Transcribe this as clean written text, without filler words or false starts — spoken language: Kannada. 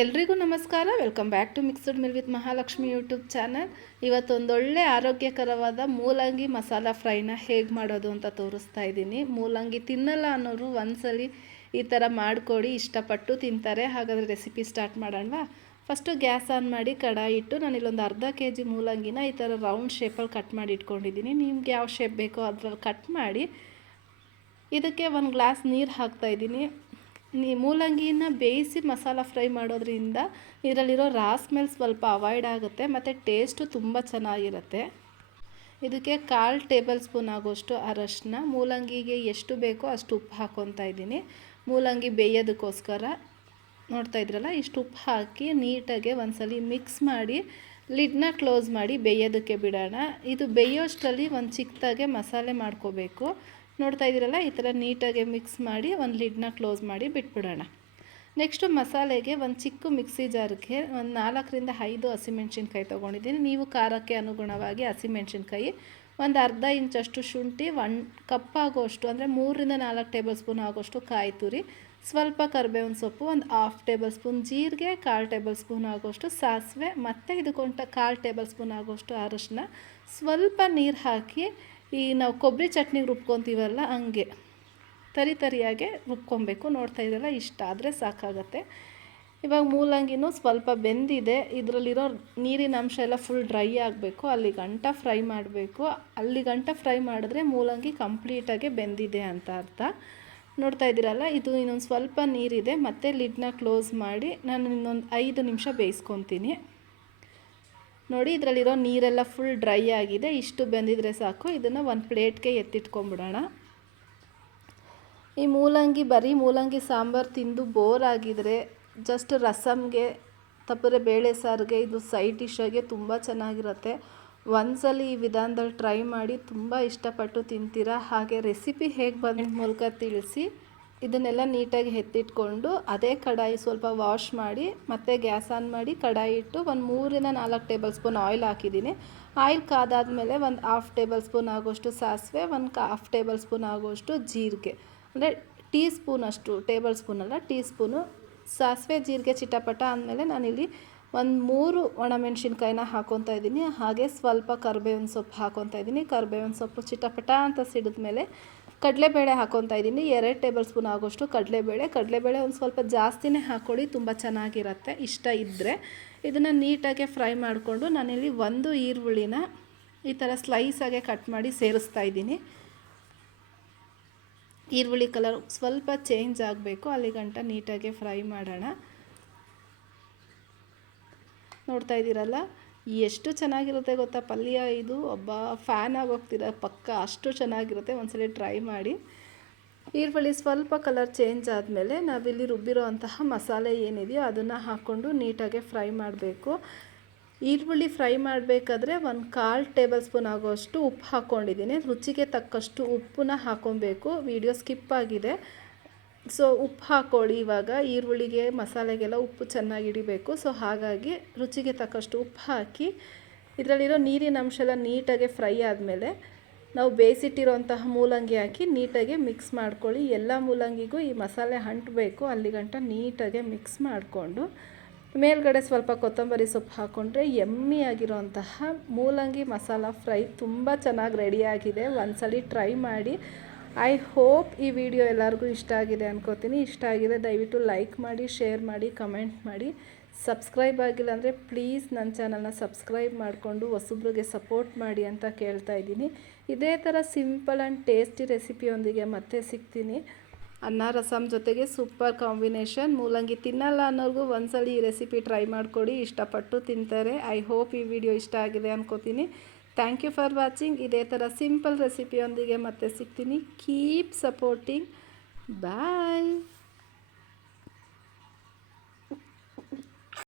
ಎಲ್ರಿಗೂ ನಮಸ್ಕಾರ. Welcome back to mixed meal with Mahalakshmi YouTube channel. ಇವತ್ತೊಂದೊಳ್ಳೆ ಆರೋಗ್ಯಕರವಾದ ಮೂಲಂಗಿ ಮಸಾಲ ಫ್ರೈನ ಹೇಗೆ ಮಾಡೋದು ಅಂತ ತೋರಿಸ್ತಾ ಇದ್ದೀನಿ. ಮೂಲಂಗಿ ತಿನ್ನಲ್ಲ ಅನ್ನೋರು ಒಂದ್ಸಲಿ ಈ ಥರ ಮಾಡಿಕೊಡಿ, ಇಷ್ಟಪಟ್ಟು ತಿಂತಾರೆ. ಹಾಗಾದರೆ ರೆಸಿಪಿ ಸ್ಟಾರ್ಟ್ ಮಾಡೋಣವಾ? ಫಸ್ಟು ಗ್ಯಾಸ್ ಆನ್ ಮಾಡಿ ಕಡಾಯಿ ಇಟ್ಟು ನಾನಿಲ್ಲೊಂದು ಅರ್ಧ kg ಮೂಲಂಗಿನ ಈ ಥರ ರೌಂಡ್ ಶೇಪಲ್ಲಿ ಕಟ್ ಮಾಡಿ ಇಟ್ಕೊಂಡಿದ್ದೀನಿ. ನಿಮ್ಗೆ ಯಾವ ಶೇಪ್ ಬೇಕೋ ಅದ್ರಲ್ಲಿ ಕಟ್ ಮಾಡಿ ಇದಕ್ಕೆ 1 ಗ್ಲಾಸ್ ನೀರು ಹಾಕ್ತಾಯಿದ್ದೀನಿ. ಮೂಲಂಗಿನ ಬೇಯಿಸಿ ಮಸಾಲ ಫ್ರೈ ಮಾಡೋದ್ರಿಂದ ಇದರಲ್ಲಿರೋ ರಾ ಸ್ಮೆಲ್ ಸ್ವಲ್ಪ ಅವಾಯ್ಡ್ ಆಗುತ್ತೆ ಮತ್ತು ಟೇಸ್ಟು ತುಂಬ ಚೆನ್ನಾಗಿರುತ್ತೆ. ಇದಕ್ಕೆ 1/4 ಟೇಬಲ್ ಸ್ಪೂನ್ ಆಗೋಷ್ಟು ಅರಶಿನ, ಮೂಲಂಗಿಗೆ ಎಷ್ಟು ಬೇಕೋ ಅಷ್ಟು ಉಪ್ಪು ಹಾಕ್ಕೊತಾ ಇದ್ದೀನಿ. ಮೂಲಂಗಿ ಬೇಯೋದಕ್ಕೋಸ್ಕರ ನೋಡ್ತಾ ಇದ್ರಲ್ಲ, ಇಷ್ಟು ಉಪ್ಪು ಹಾಕಿ ನೀಟಾಗಿ ಒಂದ್ಸಲಿ ಮಿಕ್ಸ್ ಮಾಡಿ ಲಿಡ್ನ ಕ್ಲೋಸ್ ಮಾಡಿ ಬೇಯೋದಕ್ಕೆ ಬಿಡೋಣ. ಇದು ಬೇಯೋಷ್ಟರಲ್ಲಿ ಒಂದು ಚಿಕ್ಕದಾಗೆ ಮಸಾಲೆ ಮಾಡ್ಕೋಬೇಕು. ನೋಡ್ತಾ ಇದ್ದೀರಲ್ಲ, ಈ ಥರ ನೀಟಾಗಿ ಮಿಕ್ಸ್ ಮಾಡಿ ಒಂದು ಲಿಡ್ನ ಕ್ಲೋಸ್ ಮಾಡಿ ಬಿಟ್ಬಿಡೋಣ. ನೆಕ್ಸ್ಟು ಮಸಾಲೆಗೆ ಒಂದು ಚಿಕ್ಕ ಮಿಕ್ಸಿ ಜಾರ್ಗೆ ಒಂದು 4ರಿಂದ 5 ಹಸಿಮೆಣ್ಸಿನ್ಕಾಯಿ ತೊಗೊಂಡಿದ್ದೀನಿ. ನೀವು ಖಾರಕ್ಕೆ ಅನುಗುಣವಾಗಿ ಹಸಿಮೆಣ್ಸಿನ್ಕಾಯಿ, ಒಂದು ಅರ್ಧ ಇಂಚಷ್ಟು ಶುಂಠಿ, 1 ಕಪ್ ಆಗೋಷ್ಟು ಅಂದರೆ 3ರಿಂದ 4 ಟೇಬಲ್ ಸ್ಪೂನ್ ಆಗೋಷ್ಟು ಕಾಯಿ ತುರಿ, ಸ್ವಲ್ಪ ಕರಿಬೇವಿನ ಸೊಪ್ಪು, ಒಂದು 1/2 ಟೇಬಲ್ ಸ್ಪೂನ್ ಜೀರಿಗೆ, 1/4 ಟೇಬಲ್ ಸ್ಪೂನ್ ಆಗೋಷ್ಟು ಸಾಸಿವೆ, ಮತ್ತು ಇದಕ್ಕೊಂದು 1/4 ಟೇಬಲ್ ಸ್ಪೂನ್ ಆಗೋಷ್ಟು ಅರಶಿನ, ಸ್ವಲ್ಪ ನೀರು ಹಾಕಿ ಈ ನಾವು ಕೊಬ್ಬರಿ ಚಟ್ನಿಗೆ ರುಬ್ಕೊತೀವಲ್ಲ ಹಂಗೆ ತರಿಯಾಗೆ ರುಬ್ಕೊಬೇಕು. ನೋಡ್ತಾ ಇದ್ದಲ್ಲ, ಇಷ್ಟ ಆದರೆ ಸಾಕಾಗತ್ತೆ. ಇವಾಗ ಮೂಲಂಗಿನೂ ಸ್ವಲ್ಪ ಬೆಂದಿದೆ. ಇದರಲ್ಲಿರೋ ನೀರಿನ ಅಂಶ ಎಲ್ಲ ಫುಲ್ ಡ್ರೈ ಆಗಬೇಕು, ಅಲ್ಲಿ ಗಂಟ ಫ್ರೈ ಮಾಡಬೇಕು. ಅಲ್ಲಿ ಗಂಟ ಫ್ರೈ ಮಾಡಿದ್ರೆ ಮೂಲಂಗಿ ಕಂಪ್ಲೀಟಾಗಿ ಬೆಂದಿದೆ ಅಂತ ಅರ್ಥ. ನೋಡ್ತಾ ಇದ್ದೀರಲ್ಲ, ಇದು ಇನ್ನೊಂದು ಸ್ವಲ್ಪ ನೀರಿದೆ. ಮತ್ತೆ ಲಿಡ್ನ ಕ್ಲೋಸ್ ಮಾಡಿ ನಾನು ಇನ್ನೊಂದು 5 ನಿಮಿಷ ಬೇಯಿಸ್ಕೊತೀನಿ. ನೋಡಿ, ಇದರಲ್ಲಿರೋ ನೀರೆಲ್ಲ ಫುಲ್ ಡ್ರೈ ಆಗಿದೆ. ಇಷ್ಟು ಬೆಂದಿದ್ರೆ ಸಾಕು. ಇದನ್ನು ಒಂದು ಪ್ಲೇಟ್ಗೆ ಎತ್ತಿಟ್ಕೊಂಬಿಡೋಣ. ಈ ಬರೀ ಮೂಲಂಗಿ ಸಾಂಬಾರು ತಿಂದು ಬೋರ್ ಆಗಿದರೆ ಜಸ್ಟ್ ರಸಮ್ಗೆ, ತಪ್ಪರೆ ಬೇಳೆ ಸಾರಿಗೆ ಇದು ಸೈಡ್ ಡಿಶ್ಶಾಗೆ ತುಂಬ ಚೆನ್ನಾಗಿರುತ್ತೆ. ಒಂದ್ಸಲಿ ಈ ವಿಧಾನದಲ್ಲಿ ಟ್ರೈ ಮಾಡಿ, ತುಂಬ ಇಷ್ಟಪಟ್ಟು ತಿಂತೀರಾ. ಹಾಗೆ ರೆಸಿಪಿ ಹೇಗೆ ಬಂದ ಮೂಲಕ ತಿಳಿಸಿ. ಇದನ್ನೆಲ್ಲ ನೀಟಾಗಿ ಎತ್ತಿಟ್ಕೊಂಡು ಅದೇ ಕಡಾಯಿ ಸ್ವಲ್ಪ ವಾಶ್ ಮಾಡಿ ಮತ್ತೆ ಗ್ಯಾಸ್ ಆನ್ ಮಾಡಿ ಕಡಾಯಿ ಇಟ್ಟು ಒಂದು 3ರಿಂದ 4 ಟೇಬಲ್ ಸ್ಪೂನ್ ಆಯಿಲ್ ಹಾಕಿದ್ದೀನಿ. ಆಯಿಲ್ ಕಾದಾದಮೇಲೆ ಒಂದು 1/2 ಟೇಬಲ್ ಸ್ಪೂನ್ ಆಗೋಷ್ಟು ಸಾಸಿವೆ, ಒಂದು 1/2 ಟೇಬಲ್ ಸ್ಪೂನ್ ಆಗೋಷ್ಟು ಜೀರಿಗೆ, ಅಂದರೆ ಟೀ ಸ್ಪೂನಷ್ಟು, ಟೇಬಲ್ ಸ್ಪೂನಲ್ಲ ಟೀ ಸ್ಪೂನು ಸಾಸಿವೆ ಜೀರಿಗೆ ಚಿಟಪಟ ಅಂದಮೇಲೆ ನಾನಿಲ್ಲಿ ಒಂದು 3 ಒಣಮೆಣ್ಸಿನ್ಕಾಯಿನ ಹಾಕ್ಕೊತಾ ಇದ್ದೀನಿ. ಹಾಗೆ ಸ್ವಲ್ಪ ಕರಿಬೇವಿನ ಸೊಪ್ಪು ಹಾಕ್ಕೊತಾ ಇದ್ದೀನಿ. ಕರಿಬೇವಿನ ಸೊಪ್ಪು ಚಿಟಪಟ ಅಂತ ಸಿಡಿದ್ಮೇಲೆ ಕಡಲೆಬೇಳೆ ಹಾಕ್ಕೊತಾ ಇದ್ದೀನಿ. 2 ಟೇಬಲ್ ಸ್ಪೂನ್ ಆಗೋಷ್ಟು ಕಡಲೆಬೇಳೆ ಒಂದು ಸ್ವಲ್ಪ ಜಾಸ್ತಿನೇ ಹಾಕ್ಕೊಳ್ಳಿ, ತುಂಬ ಚೆನ್ನಾಗಿರುತ್ತೆ ಇಷ್ಟ ಇದ್ದರೆ. ಇದನ್ನು ನೀಟಾಗಿ ಫ್ರೈ ಮಾಡಿಕೊಂಡು ನಾನಿಲ್ಲಿ 1 ಈರುಳ್ಳಿನ ಈ ಥರ ಸ್ಲೈಸಾಗೆ ಕಟ್ ಮಾಡಿ ಸೇರಿಸ್ತಾ ಇದ್ದೀನಿ. ಈರುಳ್ಳಿ ಕಲರ್ ಸ್ವಲ್ಪ ಚೇಂಜ್ ಆಗಬೇಕು, ಅಲ್ಲಿ ಗಂಟ ನೀಟಾಗಿ ಫ್ರೈ ಮಾಡೋಣ. ನೋಡ್ತಾ ಇದ್ದೀರಲ್ಲ, ಎಷ್ಟು ಚೆನ್ನಾಗಿರುತ್ತೆ ಗೊತ್ತಾ ಪಲ್ಯ. ಇದು ಫ್ಯಾನ್ ಆಗೋಗ್ತೀರ ಪಕ್ಕ, ಅಷ್ಟು ಚೆನ್ನಾಗಿರುತ್ತೆ. ಒಂದ್ಸಲ ಟ್ರೈ ಮಾಡಿ. ಈರುಳ್ಳಿ ಸ್ವಲ್ಪ ಕಲರ್ ಚೇಂಜ್ ಆದಮೇಲೆ ನಾವಿಲ್ಲಿ ರುಬ್ಬಿರೋ ಅಂತಹ ಮಸಾಲೆ ಏನಿದೆಯೋ ಅದನ್ನು ಹಾಕ್ಕೊಂಡು ನೀಟಾಗಿ ಫ್ರೈ ಮಾಡಬೇಕು. ಈರುಳ್ಳಿ ಫ್ರೈ ಮಾಡಬೇಕಾದ್ರೆ 1/4 ಟೇಬಲ್ ಸ್ಪೂನ್ ಆಗೋಷ್ಟು ಉಪ್ಪು ಹಾಕ್ಕೊಂಡಿದ್ದೀನಿ. ರುಚಿಗೆ ತಕ್ಕಷ್ಟು ಉಪ್ಪನ್ನ ಹಾಕ್ಕೊಬೇಕು. ವಿಡಿಯೋ ಸ್ಕಿಪ್ ಆಗಿದೆ, ಸೊ ಉಪ್ಪು ಹಾಕ್ಕೊಳ್ಳಿ. ಇವಾಗ ಈರುಳ್ಳಿಗೆ ಮಸಾಲೆಗೆಲ್ಲ ಉಪ್ಪು ಚೆನ್ನಾಗಿ ಹಿಡಿಬೇಕು. ಸೊ ಹಾಗಾಗಿ ರುಚಿಗೆ ತಕ್ಕಷ್ಟು ಉಪ್ಪು ಹಾಕಿ ಇದರಲ್ಲಿರೋ ನೀರಿನ ಅಂಶ ಎಲ್ಲ ನೀಟಾಗಿ ಫ್ರೈ ಆದಮೇಲೆ ನಾವು ಬೇಯಿಸಿಟ್ಟಿರೋಂತಹ ಮೂಲಂಗಿ ಹಾಕಿ ನೀಟಾಗಿ ಮಿಕ್ಸ್ ಮಾಡ್ಕೊಳ್ಳಿ. ಎಲ್ಲ ಮೂಲಂಗಿಗೂ ಈ ಮಸಾಲೆ ಅಂಟಬೇಕು, ಅಲ್ಲಿ ಗಂಟ ನೀಟಾಗಿ ಮಿಕ್ಸ್ ಮಾಡಿಕೊಂಡು ಮೇಲ್ಗಡೆ ಸ್ವಲ್ಪ ಕೊತ್ತಂಬರಿ ಸೊಪ್ಪು ಹಾಕ್ಕೊಂಡ್ರೆ ಯಮ್ಮಿ ಆಗಿರೋಂತಹ ಮೂಲಂಗಿ ಮಸಾಲ ಫ್ರೈ ತುಂಬ ಚೆನ್ನಾಗಿ ರೆಡಿಯಾಗಿದೆ. ಒಂದ್ಸಲಿ ಟ್ರೈ ಮಾಡಿ. ಐ ಹೋಪ್ ಈ ವಿಡಿಯೋ ಎಲ್ಲರಿಗೂ ಇಷ್ಟ ಆಗಿದೆ ಅನ್ಕೋತೀನಿ. ಇಷ್ಟ ಆಗಿದೆ ದಯವಿಟ್ಟು ಲೈಕ್ ಮಾಡಿ, ಶೇರ್ ಮಾಡಿ, ಕಮೆಂಟ್ ಮಾಡಿ. ಸಬ್ಸ್ಕ್ರೈಬ್ ಆಗಿಲ್ಲ ಅಂದರೆ ಪ್ಲೀಸ್ ನನ್ನ ಚಾನಲ್ನ ಸಬ್ಸ್ಕ್ರೈಬ್ ಮಾಡಿಕೊಂಡು ಹೊಸಬ್ರಿಗೆ ಸಪೋರ್ಟ್ ಮಾಡಿ ಅಂತ ಕೇಳ್ತಾ ಇದ್ದೀನಿ. ಇದೇ ಥರ ಸಿಂಪಲ್ ಆ್ಯಂಡ್ ಟೇಸ್ಟಿ ರೆಸಿಪಿಯೊಂದಿಗೆ ಮತ್ತೆ ಸಿಗ್ತೀನಿ. ಅನ್ನ ರಸಮ್ ಜೊತೆಗೆ ಸೂಪರ್ ಕಾಂಬಿನೇಷನ್. ಮೂಲಂಗಿ ತಿನ್ನಲ್ಲ ಅನ್ನೋರ್ಗೂ ಒಂದ್ಸಲಿ ಈ ರೆಸಿಪಿ ಟ್ರೈ ಮಾಡಿಕೊಡಿ, ಇಷ್ಟಪಟ್ಟು ತಿಂತಾರೆ. ಐ ಹೋಪ್ ಈ ವಿಡಿಯೋ ಇಷ್ಟ ಆಗಿದೆ ಅನ್ಕೋತೀನಿ. Thank you for watching. ಇದೇ ಥರ ಸಿಂಪಲ್ ರೆಸಿಪಿಯೊಂದಿಗೆ ಮತ್ತೆ ಸಿಗ್ತೀನಿ. Keep supporting. ಬಾಯ್.